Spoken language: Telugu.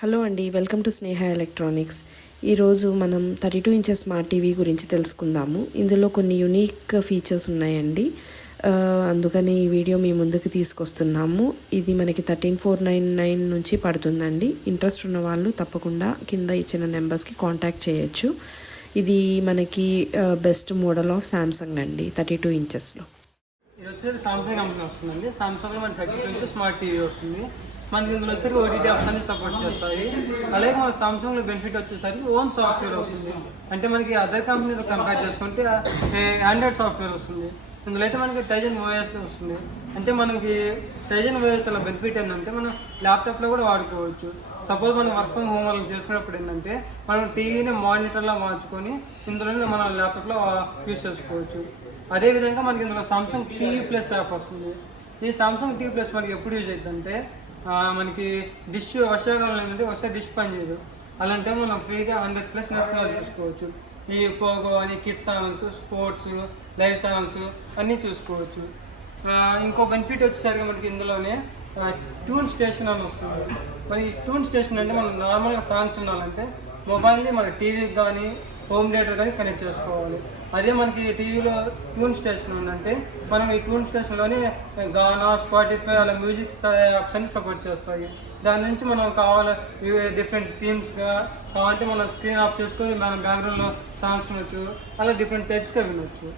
హలో అండి, వెల్కమ్ టు స్నేహ ఎలక్ట్రానిక్స్. ఈరోజు మనం 32 ఇంచెస్ స్మార్ట్ టీవీ గురించి తెలుసుకుందాము. ఇందులో కొన్ని యూనిక్ ఫీచర్స్ ఉన్నాయండి. అందుకని ఈ వీడియో మీ ముందుకు తీసుకొస్తున్నాము. ఇది మనకి 13,499 నుంచి పడుతుందండి. ఇంట్రెస్ట్ ఉన్న వాళ్ళు తప్పకుండా కింద ఇచ్చిన నెంబర్స్కి కాంటాక్ట్ చేయొచ్చు. ఇది మనకి బెస్ట్ మోడల్ ఆఫ్ శాంసంగ్ అండి, 32 ఇంచెస్లో. ఇది వచ్చేసి సామ్సంగ్ కంపెనీ వస్తుందండి. సామ్సంగ్లో మన 32 ఇంచెస్ స్మార్ట్ టీవీ వస్తుంది. మనకి ఇందులో వచ్చేసరికి ఓటీటీ ఆప్షన్ సపోర్ట్ చేస్తాయి. అలాగే మన సామ్సంగ్లో బెనిఫిట్ వచ్చేసరికి ఓన్ సాఫ్ట్వేర్ వస్తుంది. అంటే మనకి అదర్ కంపెనీతో కంపేర్ చేసుకుంటే ఆండ్రాయిడ్ సాఫ్ట్వేర్ వస్తుంది. ఇందులో అయితే మనకి టైజన్ ఓఎస్ వస్తుంది. అంటే మనకి టైజన్ ఓఎస్ వల్ల బెనిఫిట్ ఏంటంటే మనం ల్యాప్టాప్లో కూడా వాడుకోవచ్చు. సపోజ్ మనం వర్క్ ఫ్రమ్ హోమ్ వాళ్ళు చేసుకున్నప్పుడు ఏంటంటే మనం టీవీని మానిటర్లో మార్చుకొని ఇందులోనే మన ల్యాప్టాప్లో యూస్ చేసుకోవచ్చు. అదేవిధంగా మనకి ఇందులో సామ్సంగ్ టీవీ ప్లస్ యాప్ వస్తుంది. ఈ సామ్సంగ్ టీవీ ప్లస్ మనకి ఎప్పుడు యూజ్ అవుతుందంటే మనకి డిష్ వర్షాకాలంలో ఏంటంటే వస్తే డిష్ పని చేయదు. అలాంటి మనం ఫ్రీగా 100+ నేషనల్ చూసుకోవచ్చు. ఈ పోగో అని kids channels, sports, live channels అన్నీ చూసుకోవచ్చు. ఇంకో బెనిఫిట్ వచ్చేసరికి మనకి ఇందులోనే ట్యూన్ స్టేషన్ అని వస్తుంది. మరి ట్యూన్ స్టేషన్ అంటే మనం నార్మల్గా సాంగ్స్ ఉండాలంటే మొబైల్ని మన టీవీకి కానీ హోమ్ థియేటర్ కానీ కనెక్ట్ చేసుకోవాలి. అదే మనకి టీవీలో ట్యూన్ స్టేషన్ ఉందంటే మనం ఈ ట్యూన్ స్టేషన్లోనే గానా, స్పాటిఫై అలా మ్యూజిక్ యాప్స్ అన్ని సపోర్ట్ చేస్తాయి. దాని నుంచి మనం కావాలి డిఫరెంట్ థీమ్స్గా కావాలంటే మనం స్క్రీన్ ఆఫ్ చేసుకొని మనం బ్యాక్గ్రౌండ్లో సాంగ్స్ వినొచ్చు. అలా డిఫరెంట్ టైప్స్గా వినొచ్చు.